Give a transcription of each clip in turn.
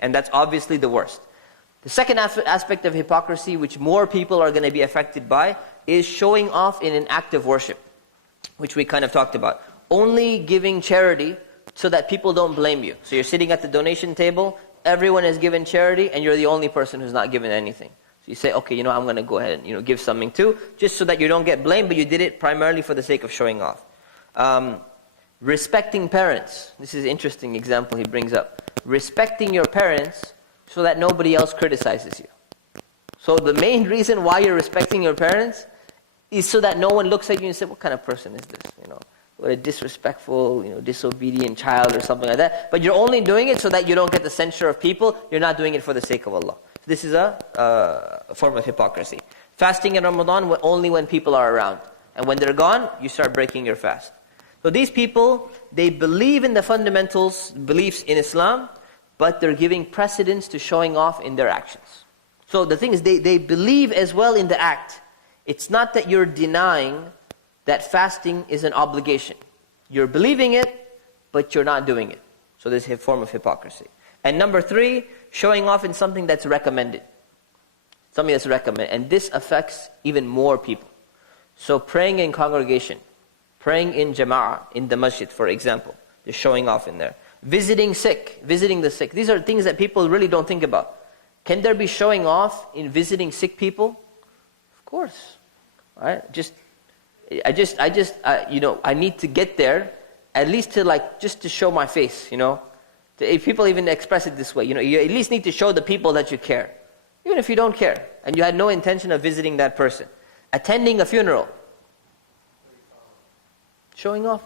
and that's obviously the worst. The second aspect of hypocrisy, which more people are going to be affected by, is showing off in an act of worship, which we kind of talked about. Only giving charity so that people don't blame you. So you're sitting at the donation table, everyone has given charity, and you're the only person who's not given anything. So you say, okay, I'm going to go ahead and give something too, just so that you don't get blamed, but you did it primarily for the sake of showing off. Respecting parents. This is an interesting example he brings up. Respecting your parents so that nobody else criticizes you. So the main reason why you're respecting your parents is so that no one looks at you and says, what kind of person is this? What a disrespectful, disobedient child or something like that. But you're only doing it so that you don't get the censure of people. You're not doing it for the sake of Allah. This is a form of hypocrisy. Fasting in Ramadan only when people are around. And when they're gone, you start breaking your fast. So these people, they believe in the fundamentals, beliefs in Islam, but they're giving precedence to showing off in their actions. So the thing is, they believe as well in the act. It's not that you're denying that fasting is an obligation. You're believing it, but you're not doing it. So this is a form of hypocrisy. And number 3, showing off in something that's recommended. Something that's recommended. And this affects even more people. So praying in congregation, praying in jama'ah, in the masjid, for example. Just showing off in there. Visiting the sick. These are things that people really don't think about. Can there be showing off in visiting sick people? Of course. Right? I need to get there, at least to show my face, If people even express it this way, you at least need to show the people that you care. Even if you don't care, and you had no intention of visiting that person. Attending a funeral. Showing off.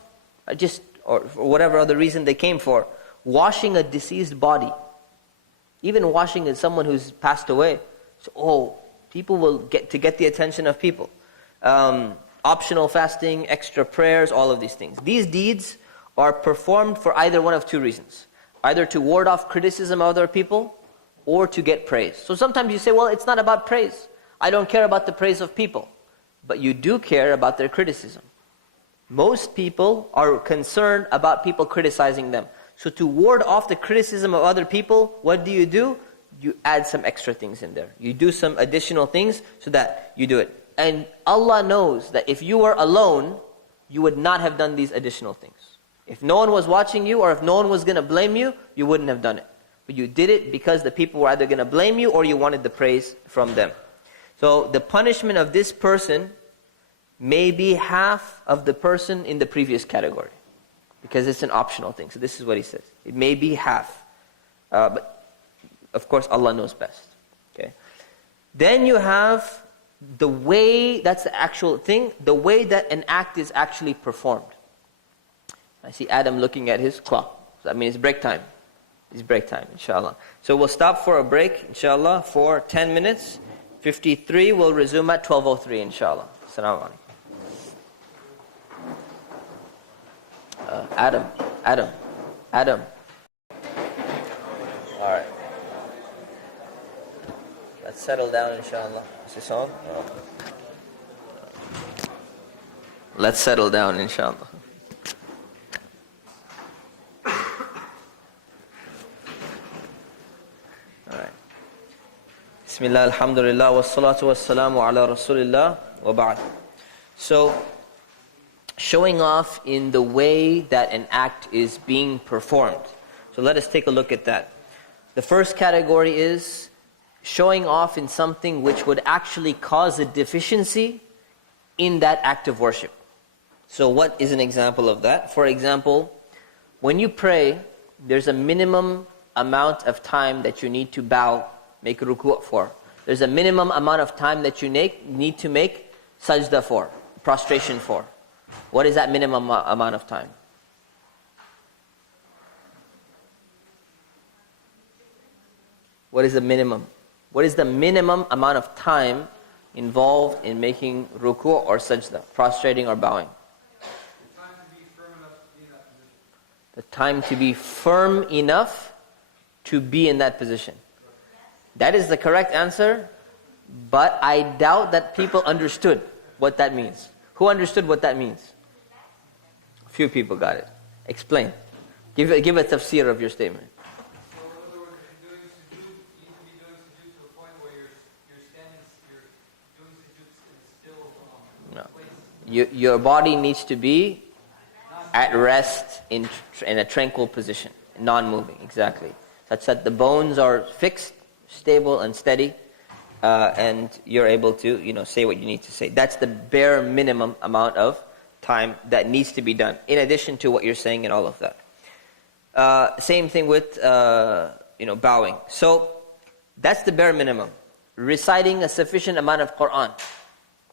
Or for whatever other reason they came for. Washing a deceased body. Even washing someone who's passed away. So, people will get the attention of people. Optional fasting, extra prayers, all of these things. These deeds are performed for either one of 2 reasons. Either to ward off criticism of other people, or to get praise. So sometimes you say, well, it's not about praise. I don't care about the praise of people. But you do care about their criticism. Most people are concerned about people criticizing them. So to ward off the criticism of other people, what do? You add some extra things in there. You do some additional things so that you do it. And Allah knows that if you were alone, you would not have done these additional things. If no one was watching you, or if no one was going to blame you, you wouldn't have done it. But you did it because the people were either going to blame you, or you wanted the praise from them. So the punishment of this person may be half of the person in the previous category. Because it's an optional thing. So this is what he says. It may be half. But of course Allah knows best. Okay. Then you have the way, that's the actual thing, the way that an act is actually performed. I see Adam looking at his clock. So that means it's break time. It's break time, inshallah. So we'll stop for a break, inshallah, for 10 minutes. 53, we'll resume at 12:03, inshallah. Assalamu alaikum. Adam. Alright. Let's settle down, inshallah. Is this on? No. Let's settle down, inshallah. Alright. Bismillah, alhamdulillah, wassalatu wassalamu ala rasulillah, wa ba'd. So, showing off in the way that an act is being performed. So let us take a look at that. The first category is showing off in something which would actually cause a deficiency in that act of worship. So what is an example of that? For example, when you pray, there's a minimum amount of time that you need to bow, make ruku' for. There's a minimum amount of time that you need to make sajda for, prostration for. What is that minimum amount of time? What is the minimum? What is the minimum amount of time involved in making ruku' or sajda, prostrating or bowing? The time to be firm enough to be in that position. That is the correct answer, but I doubt that people understood what that means. Who understood what that means? A few people got it. Explain. Give a tafsir of your statement. So in other words, if you're Your body needs to be at rest in a tranquil position, non-moving, exactly. Such that the bones are fixed, stable and steady, and you're able to, say what you need to say. That's the bare minimum amount of time that needs to be done, in addition to what you're saying and all of that. Same thing with, bowing. So, that's the bare minimum. Reciting a sufficient amount of Qur'an.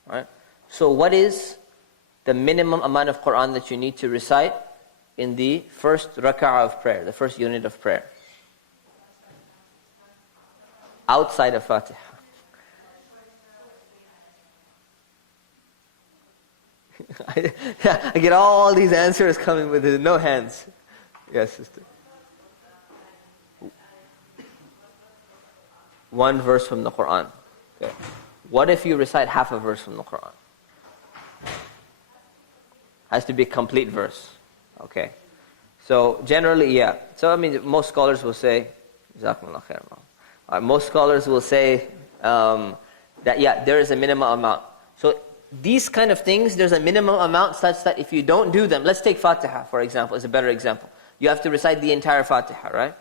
Right? So what is the minimum amount of Qur'an that you need to recite in the first rak'ah of prayer, the first unit of prayer? Outside of Fatiha. I get all these answers coming with no hands. Yes, sister. One verse from the Qur'an. Okay. What if you recite half a verse from the Qur'an? Has to be a complete verse. Okay. So generally, yeah. So most scholars will say, most scholars will say that there is a minimum amount. So these kind of things, there's a minimum amount such that if you don't do them, let's take Fatiha for example, is a better example. You have to recite the entire Fatiha, right?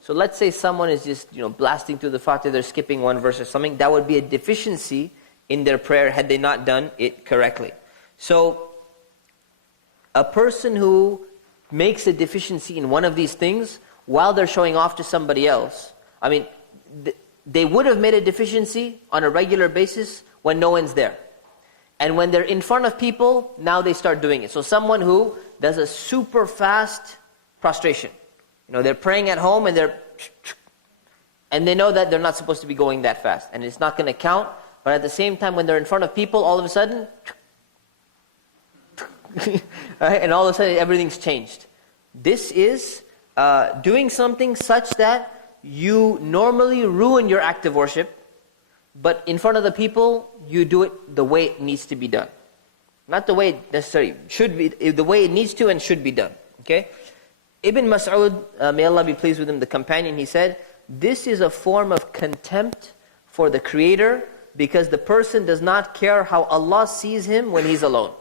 So let's say someone is just, blasting through the Fatiha, they're skipping one verse or something. That would be a deficiency in their prayer had they not done it correctly. So, a person who makes a deficiency in one of these things while they're showing off to somebody else, they would have made a deficiency on a regular basis when no one's there. And when they're in front of people, now they start doing it. So someone who does a super fast prostration. They're praying at home and they know that they're not supposed to be going that fast. And it's not going to count. But at the same time, when they're in front of people, all of a sudden, right? And all of a sudden everything's changed. This is doing something such that you normally ruin your act of worship, but in front of the people, you do it the way it needs to be done. Not the way it necessarily should be, the way it needs to and should be done. Okay? Ibn Mas'ud, may Allah be pleased with him, the companion, he said, this is a form of contempt for the Creator because the person does not care how Allah sees him when he's alone.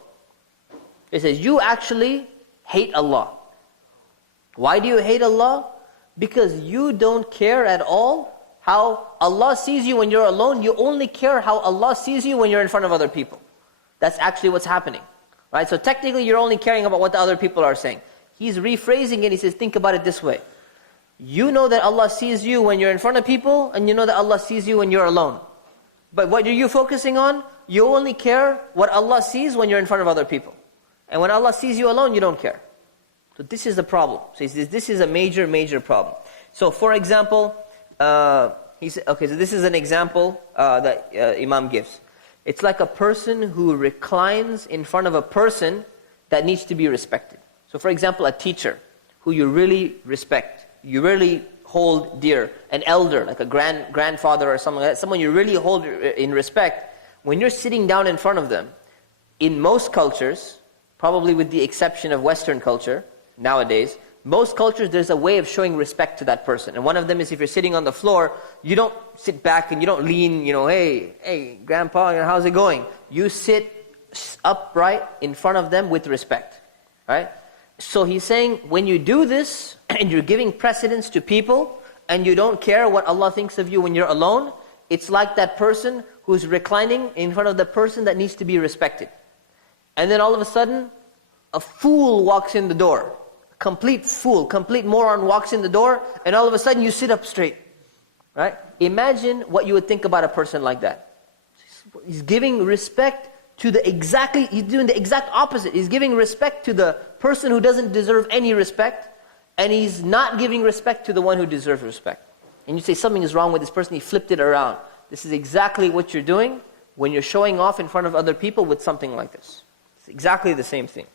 It says, you actually hate Allah. Why do you hate Allah? Because you don't care at all how Allah sees you when you're alone. You only care how Allah sees you when you're in front of other people. That's actually what's happening. Right? So technically you're only caring about what the other people are saying. He's rephrasing it, he says, think about it this way. You know that Allah sees you when you're in front of people, and you know that Allah sees you when you're alone. But what are you focusing on? You only care what Allah sees when you're in front of other people. And when Allah sees you alone, you don't care. So this is the problem. So he says, this is a major, major problem. So for example, he said, okay, so this is an example that Imam gives. It's like a person who reclines in front of a person that needs to be respected. So for example, a teacher who you really respect, you really hold dear, an elder, like a grandfather or something like that, someone you really hold in respect, when you're sitting down in front of them, in most cultures, probably with the exception of Western culture nowadays, most cultures there's a way of showing respect to that person. And one of them is if you're sitting on the floor, you don't sit back and you don't lean, hey, grandpa, how's it going? You sit upright in front of them with respect, right? So he's saying, when you do this, and you're giving precedence to people, and you don't care what Allah thinks of you when you're alone, it's like that person who's reclining in front of the person that needs to be respected. And then all of a sudden, a fool walks in the door. Complete fool, complete moron walks in the door, and all of a sudden you sit up straight. Right? Imagine what you would think about a person like that. He's giving respect to he's doing the exact opposite. He's giving respect to the person who doesn't deserve any respect, and he's not giving respect to the one who deserves respect. And you say something is wrong with this person, he flipped it around. This is exactly what you're doing when you're showing off in front of other people with something like this. It's exactly the same thing.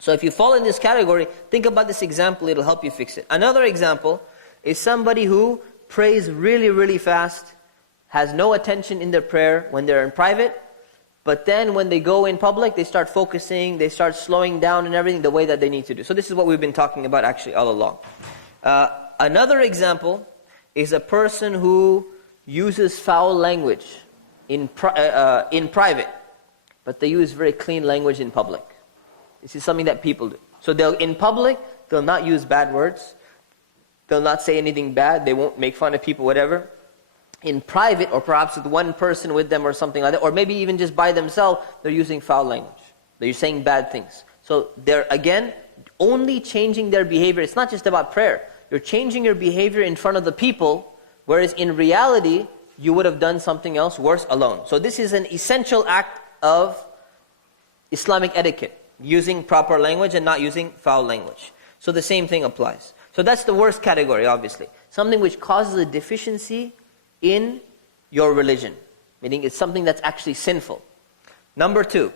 So if you fall in this category, think about this example, it'll help you fix it. Another example is somebody who prays really, really fast, has no attention in their prayer when they're in private, but then when they go in public, they start focusing, they start slowing down and everything the way that they need to do. So this is what we've been talking about actually all along. Another example is a person who uses foul language in private, but they use very clean language in public. This is something that people do. So in public, they'll not use bad words. They'll not say anything bad. They won't make fun of people, whatever. In private, or perhaps with one person with them or something like that, or maybe even just by themselves, they're using foul language. They're saying bad things. So they're, again, only changing their behavior. It's not just about prayer. You're changing your behavior in front of the people, whereas in reality, you would have done something else worse alone. So this is an essential act of Islamic etiquette, using proper language and not using foul language. So the same thing applies. So that's the worst category, obviously. Something which causes a deficiency in your religion, meaning it's something that's actually sinful. Number 2,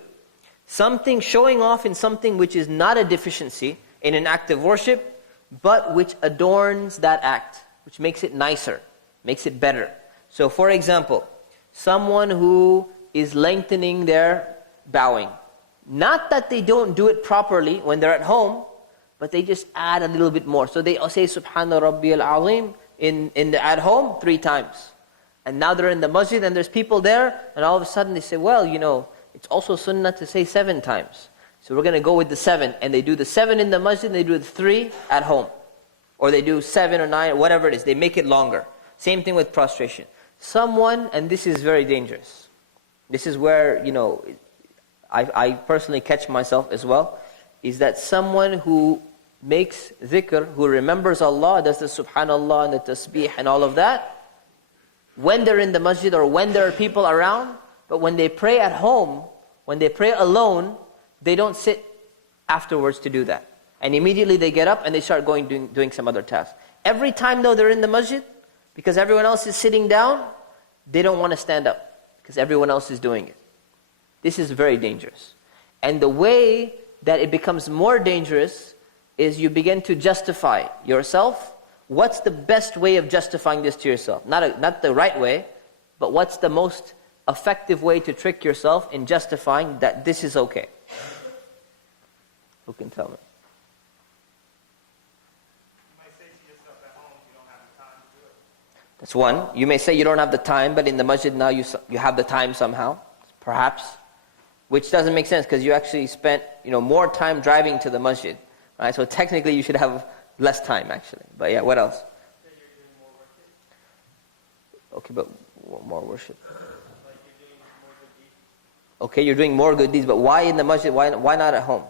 something showing off in something which is not a deficiency in an act of worship, but which adorns that act, which makes it nicer, makes it better. So for example, someone who is lengthening their bowing. Not that they don't do it properly when they're at home, but they just add a little bit more. So they say Subhana Rabbiyal Azim at home 3 times. And now they're in the masjid and there's people there, and all of a sudden they say, well, it's also sunnah to say 7 times. So we're going to go with the 7. And they do the 7 in the masjid and they do the 3 at home. Or they do 7 or 9, whatever it is. They make it longer. Same thing with prostration. Someone, and this is very dangerous. This is where, I personally catch myself as well, is that someone who makes dhikr, who remembers Allah, does the subhanallah and the tasbih and all of that, when they're in the masjid or when there are people around, but when they pray at home, when they pray alone, they don't sit afterwards to do that. And immediately they get up and they start doing some other task. Every time though they're in the masjid, because everyone else is sitting down, they don't want to stand up, because everyone else is doing it. This is very dangerous. And the way that it becomes more dangerous is you begin to justify yourself. What's the best way of justifying this to yourself? Not the right way, but what's the most effective way to trick yourself in justifying that this is okay? Who can tell me? That's one. You may say you don't have the time, but in the masjid now you have the time somehow, perhaps. Which doesn't make sense, because you actually spent more time driving to the masjid. Right? So technically you should have less time actually. But yeah, what else? Okay, but more worship. Okay, you're doing more good deeds, but why in the masjid? Why not at home?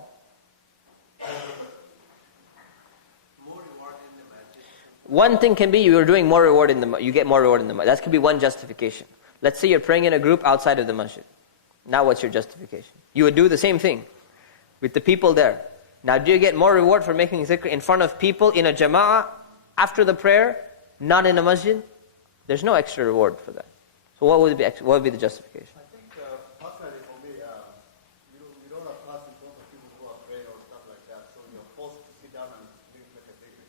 One thing can be you're doing more reward you get more reward in the masjid. That could be one justification. Let's say you're praying in a group outside of the masjid. Now what's your justification? You would do the same thing with the people there. Now do you get more reward for making zikr in front of people in a jama'ah after the prayer, not in a masjid? There's no extra reward for that. So what would be the justification? I think personally for me, you don't have class in front of people who are praying or stuff like that, so you're forced to sit down and make a zikr.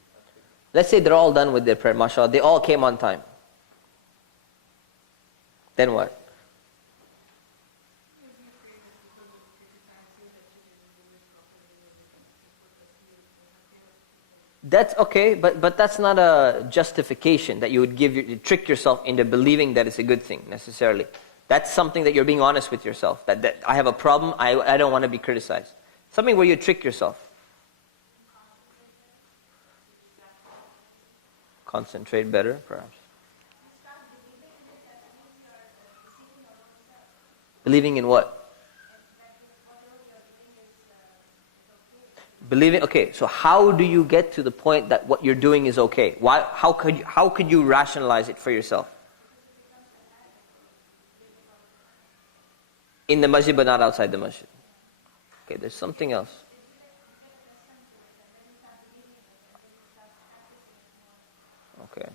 Let's say they're all done with their prayer, mashallah. They all came on time. Then what? That's okay, but that's not a justification that you would trick yourself into believing that it's a good thing, necessarily. That's something that you're being honest with yourself. That I have a problem, I don't want to be criticized. Something where you trick yourself. Concentrate better, perhaps. Believing in what? Believing, okay, so how do you get to the point that what you're doing is okay? How could you rationalize it for yourself? In the masjid but not outside the masjid. Okay, there's something else. Okay,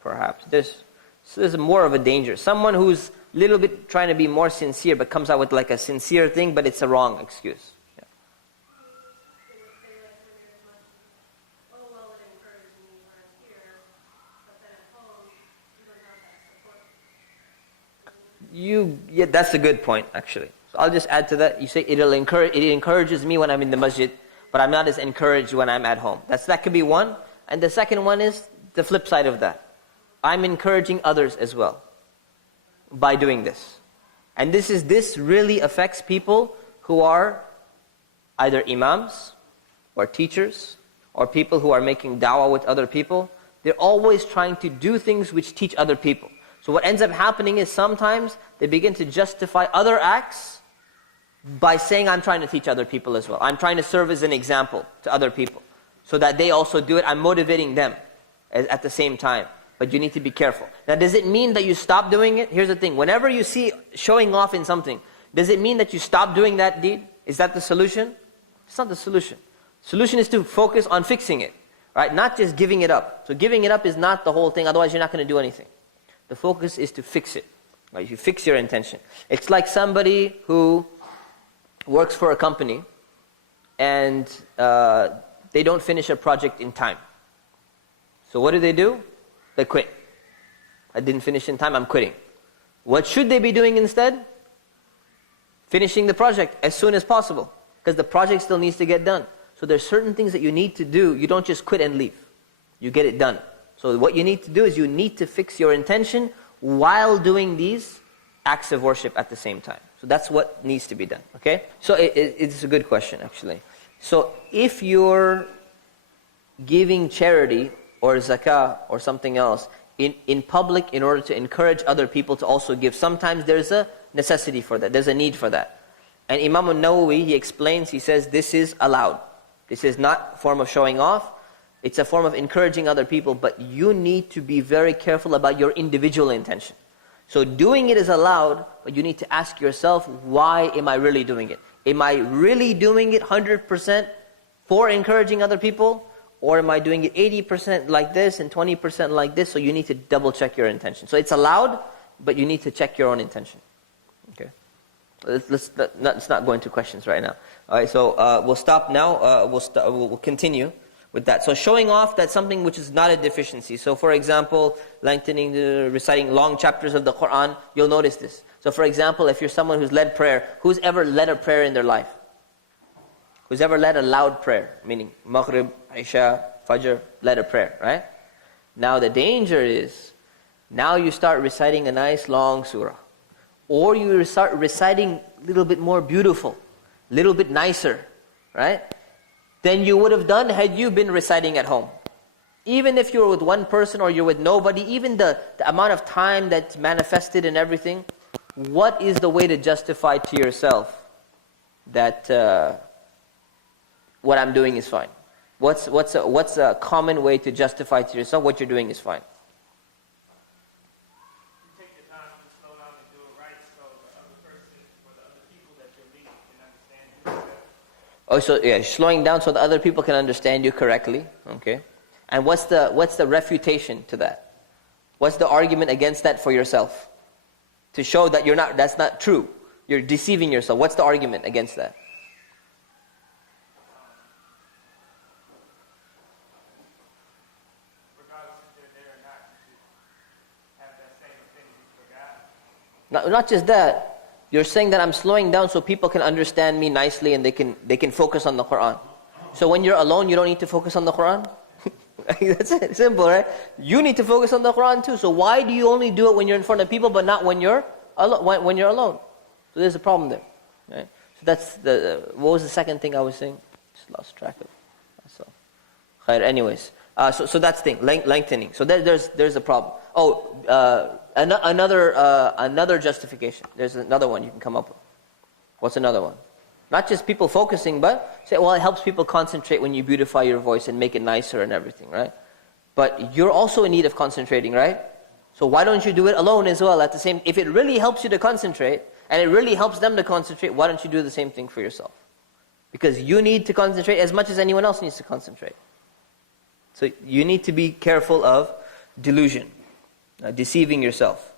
perhaps. There's more of a danger. Someone who's a little bit trying to be more sincere but comes out with like a sincere thing, but it's a wrong excuse. Yeah, that's a good point, actually. So I'll just add to that. You say it encourages me when I'm in the masjid, but I'm not as encouraged when I'm at home. That could be one. And the second one is the flip side of that. I'm encouraging others as well by doing this. And this really affects people who are either imams or teachers or people who are making da'wah with other people. They're always trying to do things which teach other people. So what ends up happening is sometimes they begin to justify other acts by saying, I'm trying to teach other people as well. I'm trying to serve as an example to other people so that they also do it. I'm motivating them at the same time. But you need to be careful. Now, does it mean that you stop doing it? Here's the thing. Whenever you see showing off in something, does it mean that you stop doing that deed? Is that the solution? It's not the solution. Solution is to focus on fixing it, right? Not just giving it up. So giving it up is not the whole thing. Otherwise, you're not going to do anything. The focus is to fix it. Right? You fix your intention. It's like somebody who works for a company and they don't finish a project in time. So what do? They quit. I didn't finish in time, I'm quitting. What should they be doing instead? Finishing the project as soon as possible, because the project still needs to get done. So there's certain things that you need to do. You don't just quit and leave. You get it done. So what you need to do is you need to fix your intention while doing these acts of worship at the same time. So that's what needs to be done. Okay? So it's a good question, actually. So if you're giving charity or zakah or something else in public in order to encourage other people to also give, sometimes there's a necessity for that. There's a need for that. And Imam al-Nawawi, he explains, he says, this is allowed. This is not a form of showing off. It's a form of encouraging other people, but you need to be very careful about your individual intention. So doing it is allowed, but you need to ask yourself, why am I really doing it? Am I really doing it 100% for encouraging other people? Or am I doing it 80% like this and 20% like this? So you need to double check your intention. So it's allowed, but you need to check your own intention. Okay. Let's not go into questions right now. All right. So we'll stop now. We'll continue with that. So showing off, that's something which is not a deficiency. So for example, reciting long chapters of the Quran, you'll notice this. So for example, if you're someone who's led prayer, who's ever led a prayer in their life? Who's ever led a loud prayer, meaning Maghrib, Isha, Fajr, led a prayer, right? Now the danger is, now you start reciting a nice long surah. Or you start reciting a little bit more beautiful, a little bit nicer, right? Than you would have done had you been reciting at home. Even if you're with one person or you're with nobody, even the amount of time that's manifested and everything, what is the way to justify to yourself that what I'm doing is fine? What's a common way to justify to yourself what you're doing is fine? You take the time to slow down and do it right, so the other person or the other people that you're leading can understand you. Oh, so yeah, slowing down so the other people can understand you correctly. Okay. And what's the refutation to that? What's the argument against that for yourself? To show that that's not true. You're deceiving yourself. What's the argument against that? Not just that, you're saying that I'm slowing down so people can understand me nicely and they can focus on the Quran. So when you're alone, you don't need to focus on the Quran? That's it, simple, right? You need to focus on the Quran too. So why do you only do it when you're in front of people but not when you're alone? So there's a problem there. Right? So that's what was the second thing I was saying? Just lost track of myself. Anyways, so that's the thing, lengthening. So there's a problem. Another justification. There's another one you can come up with. What's another one? Not just people focusing, but say, well, it helps people concentrate when you beautify your voice and make it nicer and everything, right? But you're also in need of concentrating, right? So why don't you do it alone as well at the same? If it really helps you to concentrate, and it really helps them to concentrate, why don't you do the same thing for yourself? Because you need to concentrate as much as anyone else needs to concentrate. So you need to be careful of delusion. Deceiving yourself.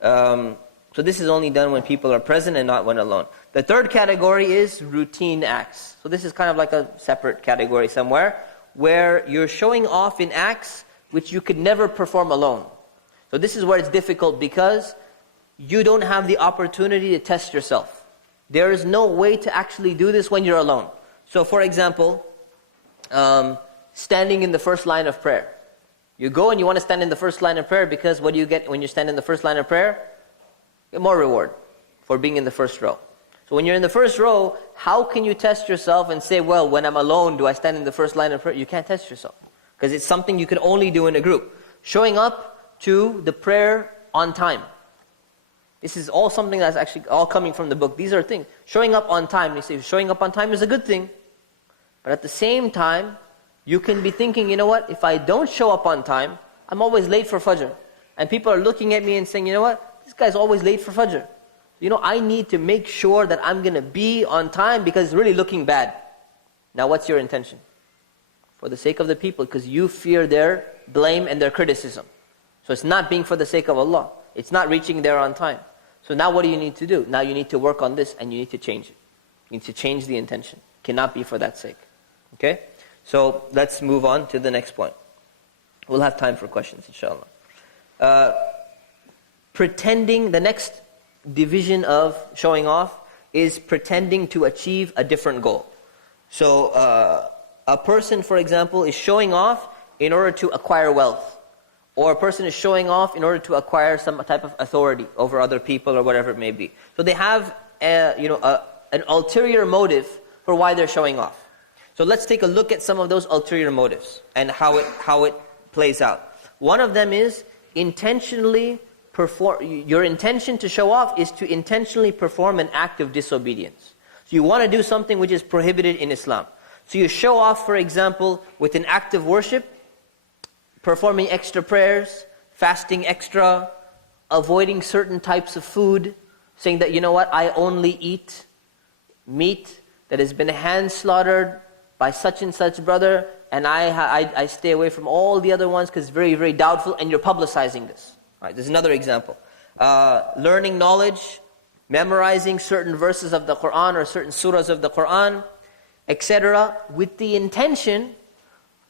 So this is only done when people are present and not when alone. The third category is routine acts. So this is kind of like a separate category somewhere, where you're showing off in acts which you could never perform alone. So this is where it's difficult because you don't have the opportunity to test yourself. There is no way to actually do this when you're alone. So for example, standing in the first line of prayer. You go and you want to stand in the first line of prayer because what do you get when you stand in the first line of prayer? You get more reward. for being in the first row. So when you're in the first row, how can you test yourself and say, well, when I'm alone, do I stand in the first line of prayer? You can't test yourself. Because it's something you can only do in a group. Showing up to the prayer on time. This is all something that's actually all coming from the book. These are things. Showing up on time. You say showing up on time is a good thing. But at the same time, you can be thinking, you know what? If I don't show up on time, I'm always late for Fajr. And people are looking at me and saying, you know what? This guy's always late for Fajr. You know, I need to make sure that I'm going to be on time because it's really looking bad. Now what's your intention? For the sake of the people, because you fear their blame and their criticism. So it's not being for the sake of Allah. It's not reaching there on time. So now what do you need to do? Now you need to work on this and you need to change it. You need to change the intention. It cannot be for that sake. Okay? So let's move on to the next point. We'll have time for questions, inshallah. Pretending, the next division of showing off is pretending to achieve a different goal. So a person, for example, is showing off in order to acquire wealth. Or a person is showing off in order to acquire some type of authority over other people or whatever it may be. So they have an ulterior motive for why they're showing off. So let's take a look at some of those ulterior motives and how it plays out. One of them is intentionally your intention to show off is to intentionally perform an act of disobedience. So you want to do something which is prohibited in Islam. So you show off, for example, with an act of worship, performing extra prayers, fasting extra, avoiding certain types of food, saying that, you know what, I only eat meat that has been hand slaughtered by such and such brother, and I stay away from all the other ones because it's very, very doubtful, and you're publicizing this. Right, there's another example. Learning knowledge, memorizing certain verses of the Quran or certain surahs of the Quran, etc., with the intention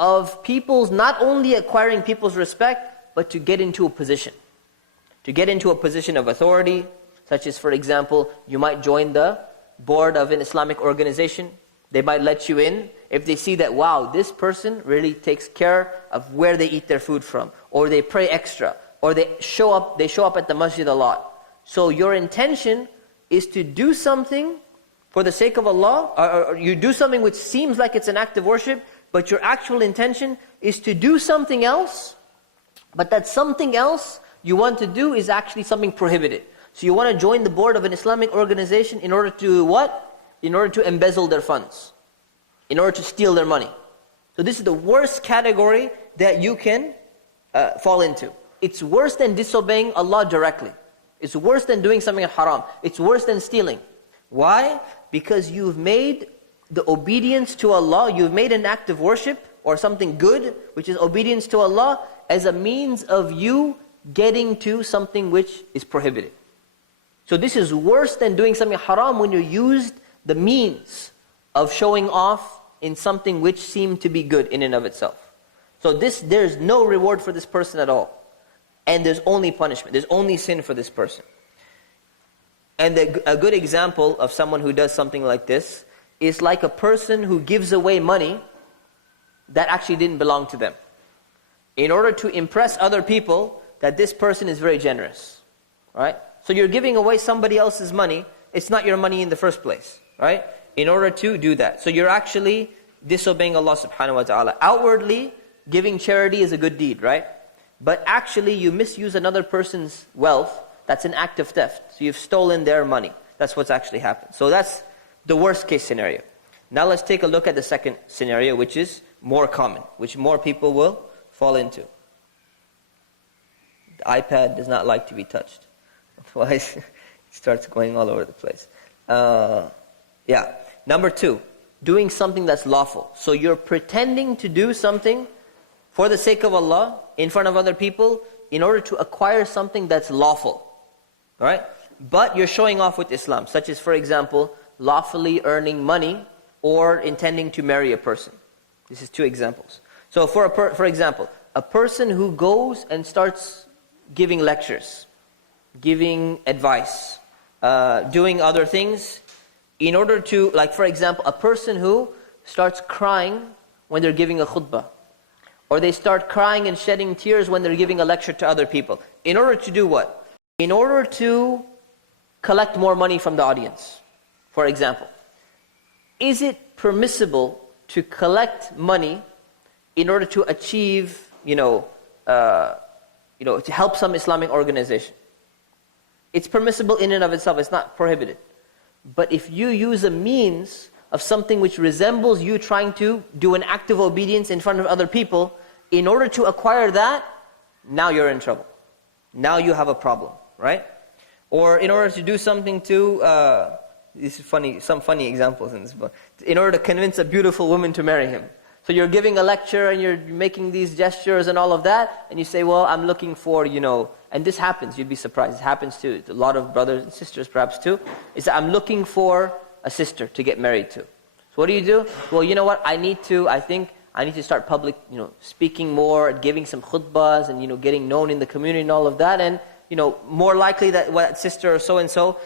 of people's, not only acquiring people's respect, but to get into a position. To get into a position of authority, such as, for example, you might join the board of an Islamic organization. They might let you in if they see that, wow, this person really takes care of where they eat their food from, or they pray extra, or they show up at the masjid a lot. So your intention is to do something for the sake of Allah, or you do something which seems like it's an act of worship, but your actual intention is to do something else, but that something else you want to do is actually something prohibited. So you want to join the board of an Islamic organization in order to what? In order to embezzle their funds. In order to steal their money. So this is the worst category that you can fall into. It's worse than disobeying Allah directly. It's worse than doing something haram. It's worse than stealing. Why? Because you've made the obedience to Allah, you've made an act of worship or something good, which is obedience to Allah, as a means of you getting to something which is prohibited. So this is worse than doing something haram when you used the means of showing off in something which seemed to be good in and of itself. So there's no reward for this person at all. And there's only punishment, there's only sin for this person. And a good example of someone who does something like this is like a person who gives away money that actually didn't belong to them, in order to impress other people that this person is very generous. Right? So you're giving away somebody else's money, it's not your money in the first place. Right? In order to do that. So you're actually disobeying Allah subhanahu wa ta'ala. Outwardly, giving charity is a good deed, right? But actually you misuse another person's wealth, that's an act of theft. So you've stolen their money. That's what's actually happened. So that's the worst case scenario. Now let's take a look at the second scenario, which is more common, which more people will fall into. The iPad does not like to be touched. Otherwise, it starts going all over the place. Number 2, doing something that's lawful. So you're pretending to do something for the sake of Allah, in front of other people, in order to acquire something that's lawful. Right? But you're showing off with Islam, such as, for example, lawfully earning money or intending to marry a person. This is 2 examples. So for example, a person who goes and starts giving lectures, giving advice, doing other things, in order to, like for example, a person who starts crying when they're giving a khutbah, or they start crying and shedding tears when they're giving a lecture to other people. In order to do what? In order to collect more money from the audience, for example. Is it permissible to collect money in order to achieve, to help some Islamic organization? It's permissible in and of itself, it's not prohibited. But if you use a means of something which resembles you trying to do an act of obedience in front of other people, in order to acquire that, now you're in trouble. Now you have a problem, right? Or in order to do something to, this is funny, some funny examples in this book. In order to convince a beautiful woman to marry him. So you're giving a lecture and you're making these gestures and all of that, and you say, well, I'm looking for, and this happens, you'd be surprised. It happens to a lot of brothers and sisters perhaps too. Is that I'm looking for a sister to get married to. So what do? Well, you know what, I think I need to start public, speaking more, giving some khutbahs and, getting known in the community and all of that. And, more likely that sister or so-and-so,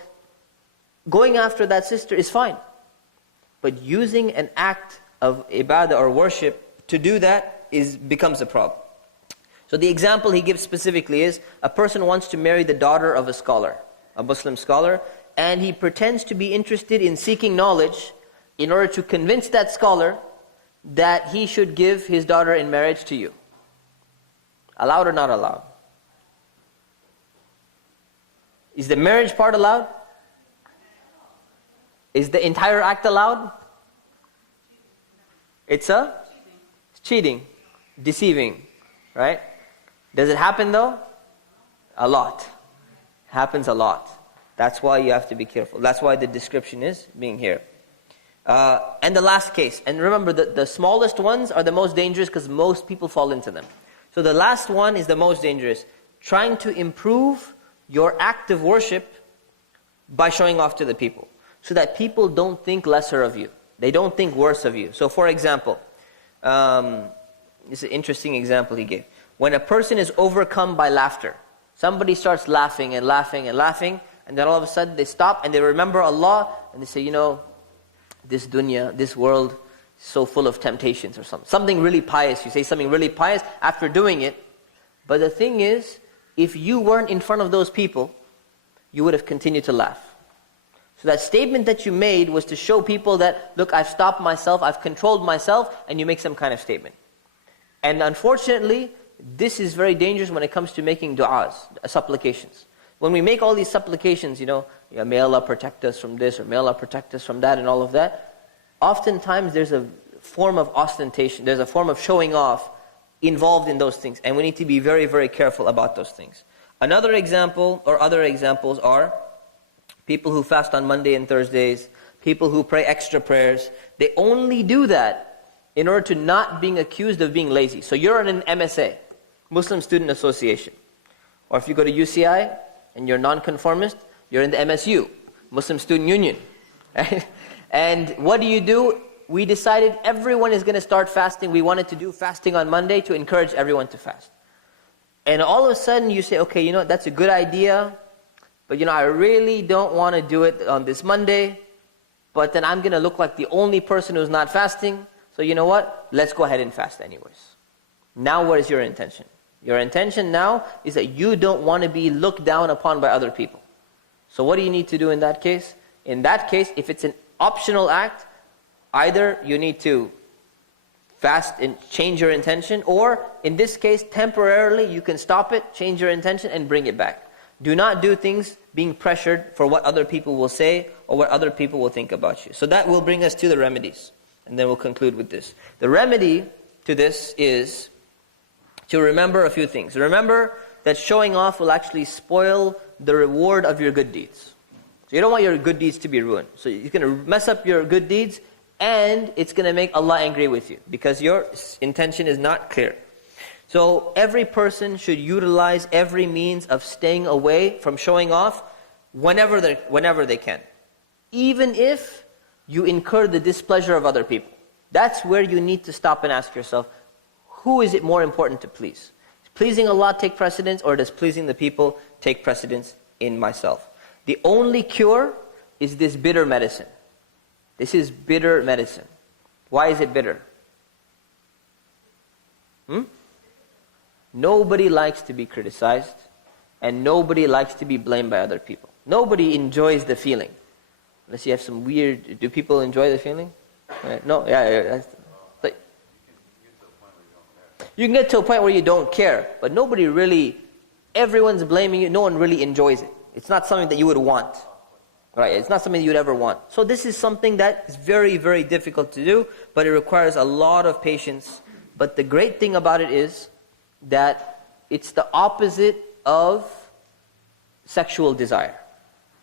going after that sister is fine. But using an act of ibadah or worship to do that becomes a problem. So the example he gives specifically is, a person wants to marry the daughter of a scholar, a Muslim scholar, and he pretends to be interested in seeking knowledge in order to convince that scholar that he should give his daughter in marriage to you. Allowed or not allowed? Is the marriage part allowed? Is the entire act allowed? It's cheating, deceiving, right? Does it happen though? A lot. Happens a lot. That's why you have to be careful. That's why the description is being here. And the last case, and remember the smallest ones are the most dangerous because most people fall into them. So the last one is the most dangerous. Trying to improve your act of worship by showing off to the people, so that people don't think lesser of you. They don't think worse of you. So for example, this is an interesting example he gave. When a person is overcome by laughter, somebody starts laughing and laughing and laughing, and then all of a sudden they stop and they remember Allah, and they say, this dunya, this world is so full of temptations or something. Something really pious. You say something really pious after doing it. But the thing is, if you weren't in front of those people, you would have continued to laugh. So that statement that you made was to show people that, look, I've stopped myself, I've controlled myself, and you make some kind of statement. And unfortunately, this is very dangerous when it comes to making du'as, supplications. When we make all these supplications, may Allah protect us from this, or may Allah protect us from that, and all of that, oftentimes there's a form of ostentation, there's a form of showing off involved in those things. And we need to be very, very careful about those things. Another example, or other examples are, people who fast on Monday and Thursdays, people who pray extra prayers, they only do that in order to not being accused of being lazy. So you're in an MSA, Muslim Student Association. Or if you go to UCI and you're non-conformist, you're in the MSU, Muslim Student Union. Right? And what do? We decided everyone is going to start fasting. We wanted to do fasting on Monday to encourage everyone to fast. And all of a sudden you say, okay, that's a good idea, but I really don't want to do it on this Monday, but then I'm going to look like the only person who's not fasting, so you know what? Let's go ahead and fast anyways. Now what is your intention? Your intention now is that you don't want to be looked down upon by other people. So what do you need to do in that case? In that case, if it's an optional act, either you need to fast and change your intention, or in this case, temporarily you can stop it, change your intention, and bring it back. Do not do things being pressured for what other people will say or what other people will think about you. So that will bring us to the remedies. And then we'll conclude with this. The remedy to this is to remember a few things. Remember that showing off will actually spoil the reward of your good deeds. So you don't want your good deeds to be ruined. So you're going to mess up your good deeds, and it's going to make Allah angry with you because your intention is not clear. So every person should utilize every means of staying away from showing off whenever they can. Even if you incur the displeasure of other people. That's where you need to stop and ask yourself, who is it more important to please? Does pleasing Allah take precedence, or does pleasing the people take precedence in myself? The only cure is this bitter medicine. This is bitter medicine. Why is it bitter? Nobody likes to be criticized. And nobody likes to be blamed by other people. Nobody enjoys the feeling. Unless you have some weird... Do people enjoy the feeling? Right? No? Yeah. But you can get to a point where you don't care. But nobody really... Everyone's blaming you. No one really enjoys it. It's not something that you would want. Right? It's not something you would ever want. So this is something that is very, very difficult to do. But it requires a lot of patience. But the great thing about it is that it's the opposite of sexual desire.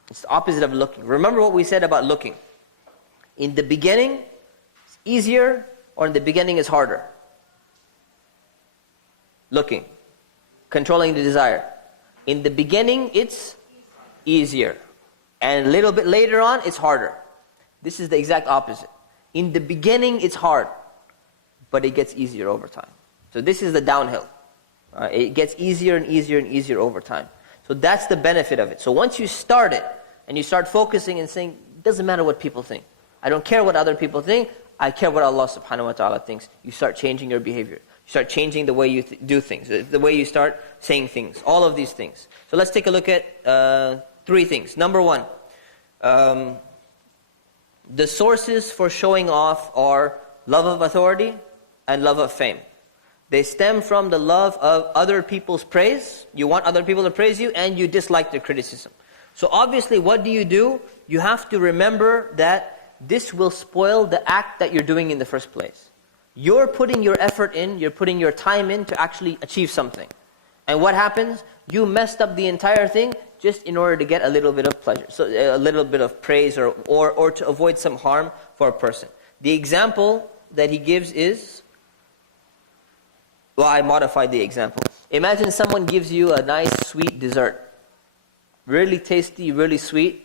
It's the opposite of looking. Remember what we said about looking. In the beginning, it's easier, or in the beginning is harder? Looking. Controlling the desire. In the beginning, it's easier. And a little bit later on, it's harder. This is the exact opposite. In the beginning, it's hard. But it gets easier over time. So this is the downhill. It gets easier and easier and easier over time. So that's the benefit of it. So once you start it, and you start focusing and saying, it doesn't matter what people think. I don't care what other people think. I care what Allah subhanahu wa ta'ala thinks. You start changing your behavior. You start changing the way you do things. The way you start saying things. All of these things. So let's take a look at 3 things. Number 1. The sources for showing off are love of authority and love of fame. They stem from the love of other people's praise. You want other people to praise you, and you dislike their criticism. So obviously, what do? You have to remember that this will spoil the act that you're doing in the first place. You're putting your effort in, you're putting your time in to actually achieve something. And what happens? You messed up the entire thing just in order to get a little bit of pleasure, so a little bit of praise, or to avoid some harm for a person. The example that he gives is... Well, I modified the example. Imagine someone gives you a nice sweet dessert. Really tasty, really sweet,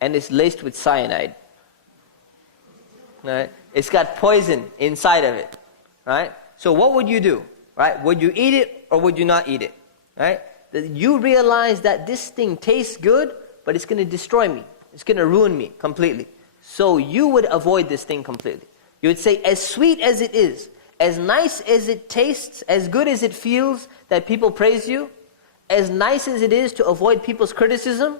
and it's laced with cyanide. Right? It's got poison inside of it. Right? So what would you do? Right? Would you eat it or would you not eat it? Right? You realize that this thing tastes good, but it's going to destroy me. It's going to ruin me completely. So you would avoid this thing completely. You would say, as sweet as it is, as nice as it tastes, as good as it feels that people praise you, as nice as it is to avoid people's criticism,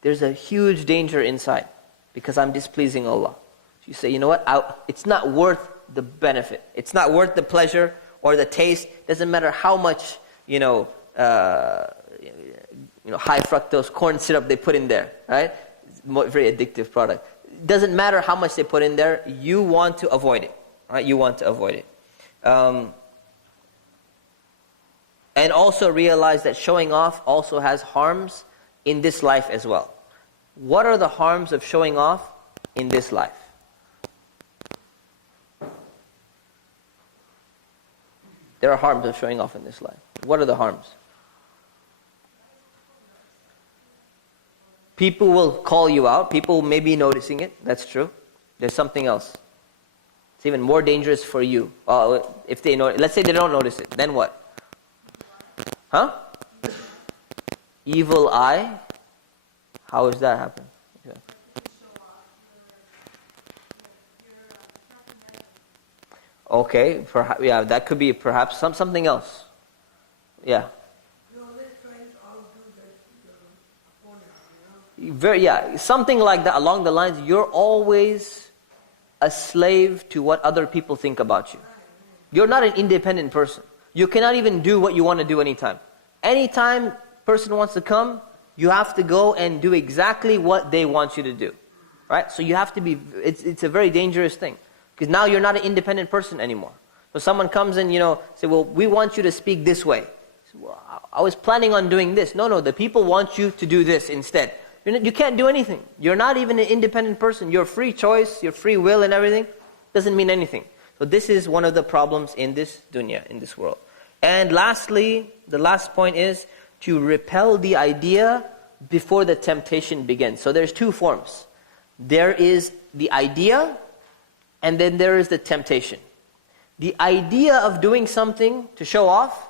there's a huge danger inside because I'm displeasing Allah. So you say, you know what, it's not worth the benefit. It's not worth the pleasure or the taste. Doesn't matter how much, high fructose corn syrup they put in there, right? It's a very addictive product. It doesn't matter how much they put in there, you want to avoid it, right? You want to avoid it. And also realize that showing off also has harms in this life as well. What are the harms of showing off in this life? There are harms of showing off in this life. What are the harms? People will call you out. People may be noticing it. That's true. There's something else. It's even more dangerous for you. If they know, let's say they don't notice it. Then what? Huh? Evil eye? How does that happen? Yeah. Okay, yeah, that could be perhaps something else. Yeah. Something like that along the lines, you're always a slave to what other people think about you. You're not an independent person. You cannot even do what you want to do anytime. Anytime person wants to come, you have to go and do exactly what they want you to do. Right? So you have to be, it's a very dangerous thing. Because now you're not an independent person anymore. So someone comes and, say, well, we want you to speak this way. Say, well, I was planning on doing this. No, the people want you to do this instead. You can't do anything. You're not even an independent person. Your free choice, your free will and everything doesn't mean anything. So this is one of the problems in this dunya, in this world. And lastly, the last point is to repel the idea before the temptation begins. So there's 2 forms. There is the idea, and then there is the temptation. The idea of doing something to show off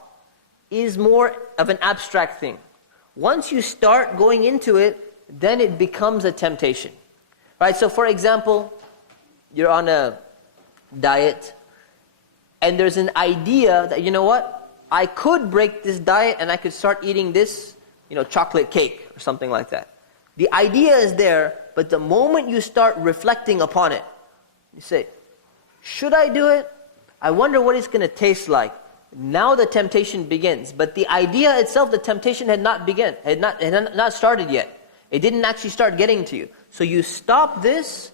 is more of an abstract thing. Once you start going into it, then it becomes a temptation. Right? So for example, you're on a diet, and there's an idea that, I could break this diet and I could start eating this chocolate cake or something like that. The idea is there, but the moment you start reflecting upon it, you say, should I do it? I wonder what it's going to taste like. Now the temptation begins. But the idea itself, the temptation had not begun, had not started yet. It didn't actually start getting to you. So you stop this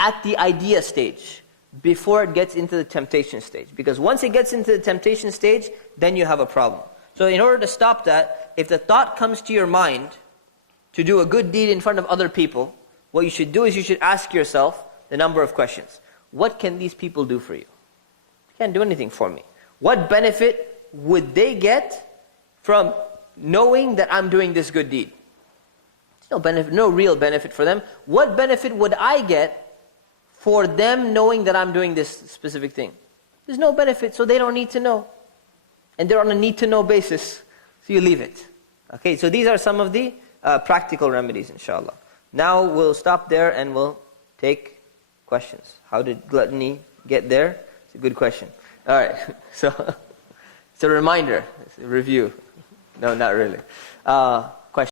at the idea stage before it gets into the temptation stage. Because once it gets into the temptation stage, then you have a problem. So in order to stop that, if the thought comes to your mind to do a good deed in front of other people, what you should do is you should ask yourself the number of questions. What can these people do for you? They can't do anything for me. What benefit would they get from knowing that I'm doing this good deed? There's no benefit, no real benefit for them. What benefit would I get for them knowing that I'm doing this specific thing? There's no benefit, so they don't need to know. And they're on a need-to-know basis, so you leave it. Okay, so these are some of the practical remedies, inshallah. Now we'll stop there and we'll take questions. How did gluttony get there? It's a good question. All right, so it's a reminder, it's a review. No, not really.